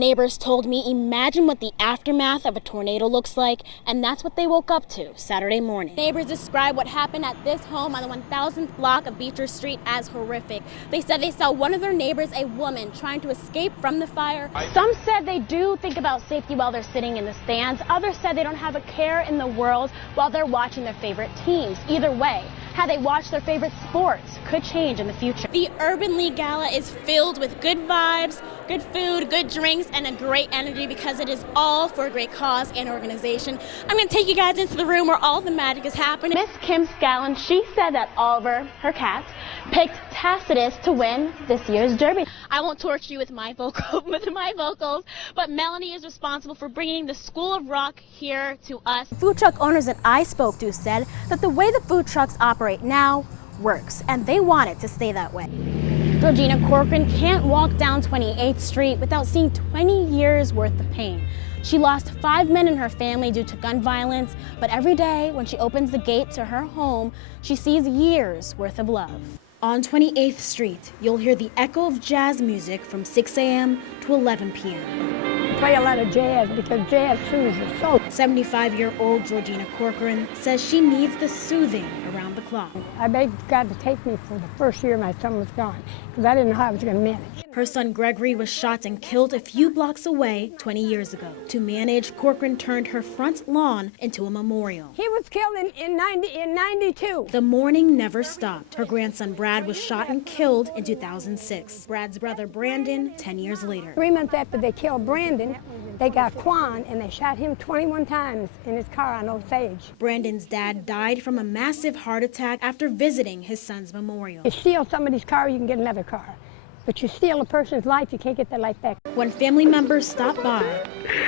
Neighbors told me imagine what the aftermath of a tornado looks like, and that's what they woke up to Saturday morning. Neighbors described what happened at this home on the 1000th block of Beecher Street as horrific. They said they saw one of their neighbors, a woman, trying to escape from the fire. Some said they do think about safety while they're sitting in the stands. Others said they don't have a care in the world while they're watching their favorite teams. Either way, how they watch their favorite sports could change in the future. The Urban League Gala is filled with good vibes, good food, good drinks, and a great energy because it is all for a great cause and organization. I'm going to take you guys into the room where all the magic is happening. Miss Kim Scallon, she said that Oliver, her cat, picked Tacitus to win this year's Derby. I won't torture you with my vocals, but Melanie is responsible for bringing the School of Rock here to us. Food truck owners that I spoke to said that the way the food trucks operate now works, and they want it to stay that way. Georgina Corcoran can't walk down 28th Street without seeing 20 years worth of pain. She lost 5 men in her family due to gun violence, but every day when she opens the gate to her home, she sees years worth of love. On 28th Street, you'll hear the echo of jazz music from 6 a.m. to 11 p.m. Play a lot of jazz because jazz soothes the soul. 75-year-old Georgina Corcoran says she needs the soothing around the clock. I begged God to take me for the first year my son was gone because I didn't know how I was going to manage. Her son Gregory was shot and killed a few blocks away 20 years ago. To manage, Corcoran turned her front lawn into a memorial. He was killed in 92. The mourning never stopped. Her grandson Brad was shot and killed in 2006. Brad's brother Brandon 10 years later. 3 months after they killed Brandon, they got Quan and they shot him 21 times in his car on Osage. Brandon's dad died from a massive heart attack after visiting his son's memorial. You steal somebody's car, you can get another car. But you steal a person's life, you can't get that life back. When family members stop by,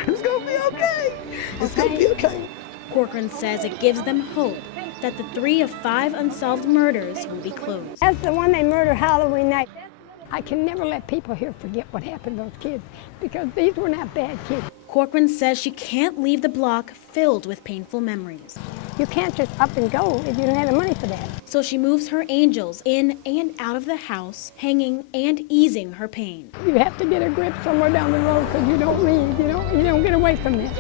it's gonna be okay. It's gonna be okay. Corcoran says it gives them hope that the 3 of 5 unsolved murders will be closed. That's the one they murdered Halloween night. I can never let people here forget what happened to those kids because these were not bad kids. Corcoran says she can't leave the block filled with painful memories. You can't just up and go if you don't have the money for that. So she moves her angels in and out of the house, hanging and easing her pain. You have to get a grip somewhere down the road because you don't leave, you don't get away from this.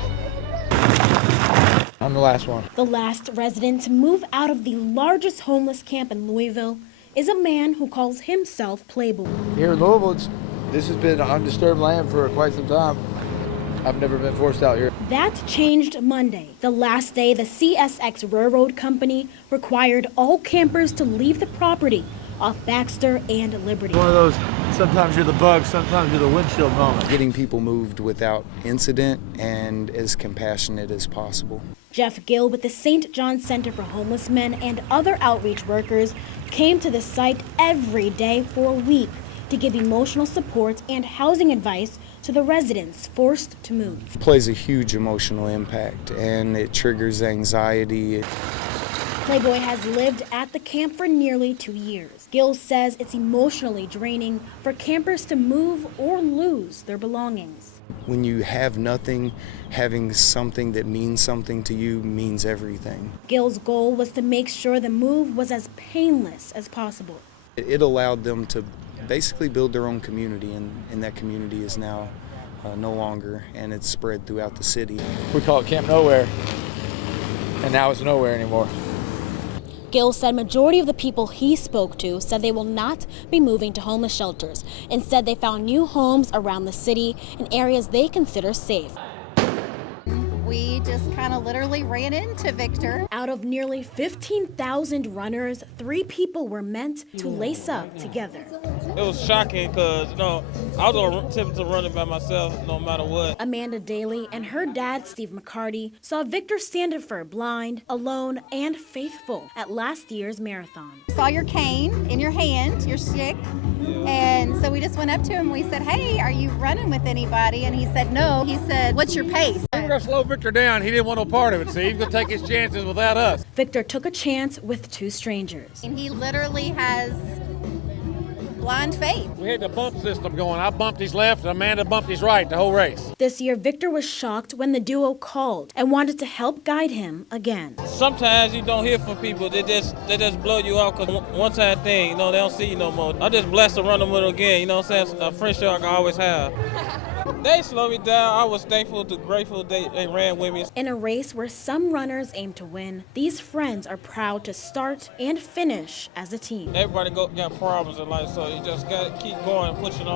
I'm the last one. The last resident to move out of the largest homeless camp in Louisville is a man who calls himself Playboy. Here in Louisville, this has been undisturbed land for quite some time. I've never been forced out here. That changed Monday, the last day the CSX Railroad Company required all campers to leave the property off Baxter and Liberty. One of those, sometimes you're the bug, sometimes you're the windshield moment. Getting people moved without incident and as compassionate as possible. Jeff Gill with the St. John Center for Homeless Men and other outreach workers came to the site every day for a week to give emotional support and housing advice to the residents forced to move. It plays a huge emotional impact and it triggers anxiety. Playboy has lived at the camp for nearly 2 years. Gill says it's emotionally draining for campers to move or lose their belongings. When you have nothing, having something that means something to you means everything. Gill's goal was to make sure the move was as painless as possible. It allowed them to basically build their own community, and that community is now no longer, and it's spread throughout the city. We call it Camp Nowhere, and now it's nowhere anymore. Gill said majority of the people he spoke to said they will not be moving to homeless shelters. Instead, they found new homes around the city in areas they consider safe. We just kind of literally ran into Victor. Out of nearly 15,000 runners, 3 people were meant to lace up together. It was shocking because, I was attempting to run it by myself no matter what. Amanda Daly and her dad, Steve McCarty, saw Victor Standifer blind, alone, and faithful at last year's marathon. Saw your cane in your hand, your stick, and so we just went up to him. We said, "Hey, are you running with anybody?" And he said, "No." He said, "What's your pace?" We were going to slow Victor down. He didn't want no part of it, so he's going to take his chances without us. Victor took a chance with 2 strangers. And he literally has blind faith. We had the bump system going. I bumped his left, and Amanda bumped his right the whole race. This year, Victor was shocked when the duo called and wanted to help guide him again. Sometimes you don't hear from people. They just blow you off because one-time thing, they don't see you no more. I'm just blessed to run them with again, a friendship I can always have. They slowed me down. I was grateful they ran with me. In a race where some runners aim to win, these friends are proud to start and finish as a team. Everybody got problems in life, so you just got to keep going and pushing on.